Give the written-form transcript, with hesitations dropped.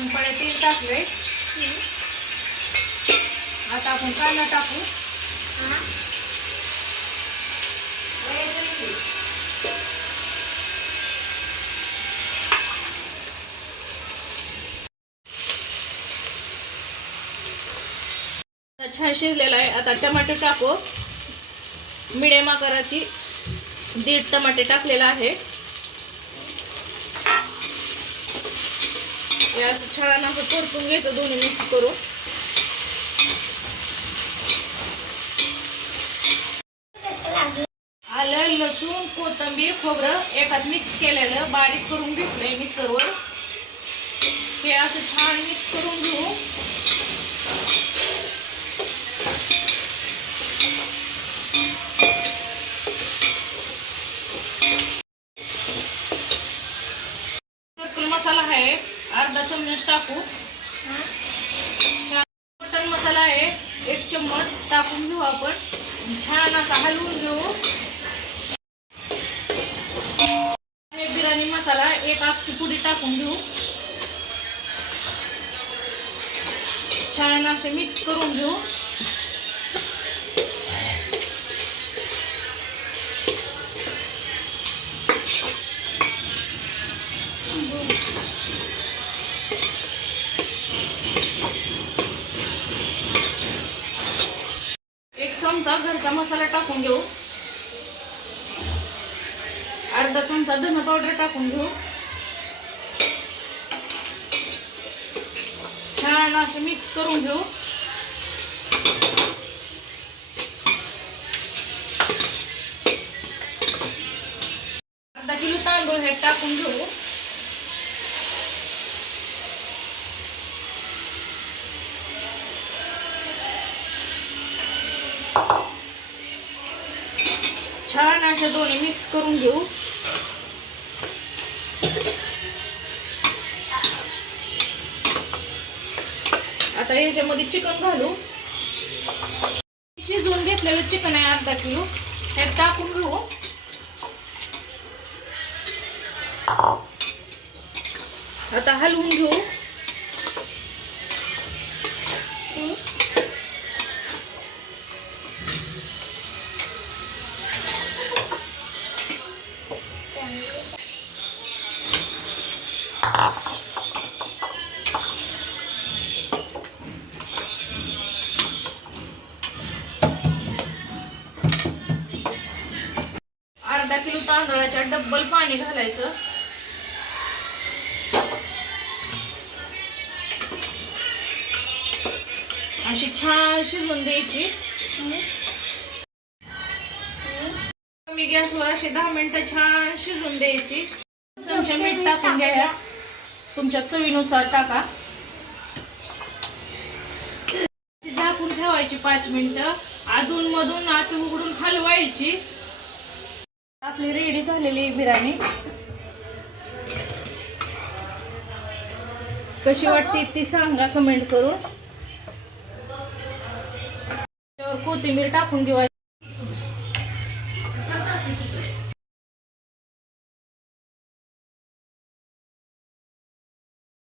2 पळे तेल टाकले. आता आपण कांदा टाकू. छान शिजलेला आहे. आता टमाटे टाकू. मिडियम आकाराची 1.5 टमाटे टाकलेला आहे. याचं छान असं परतून घ्यायचं दोन्ही मिक्स करून. आलं, लसूण, कोथिंबीर, खोबरं एकात मिक्स केलेलं बारीक करून घेतलंय मिक्सरवर. हे असं छान मिक्स करून घेऊ. मसाला आहे अर्धा चम्मच टाकू. मटन मसाला आहे 1 चम्मच टाकून घेऊ आपण. छान असा हलवून घेऊ. बिर्याणी मसाला 1 अख्खी पुडी टाकून घेऊ. छान असे मिक्स करून घेऊ. चमचा घरचा मसाला टाकून घेऊ. अर्धा चमचा धना पावडर टाकून घेऊ. छान असे मिक्स करून घेऊ. अर्धा किलो तांदूळ हे टाकून घेऊ. छान अशा दोन्ही मिक्स करून घेऊ. आता याच्यामध्ये चिकन घालू. शिजवून घेतलेलं चिकन आहे अर्धा किलो हे टाकून घेऊ. आता हलवून घेऊ. अर्धा किलो तांदळाच्या डब्बल पाणी घालायचं. अशी छान शिजवून द्यायची. कमी गॅसवर अशी 10 मिनिटं छान शिजवून द्यायची. चमचा मीठ टाकून घ्या. तुमच्या चवीनुसार टाका. झाकून ठेवायची 5 मिनिटं. अधून मधून असं उघडून हलवायची. आपली रेडी झालेली बिर्याणी. कशी वाटते ती सांगा कमेंट करून. कोथिंबीर टाकून घेऊ.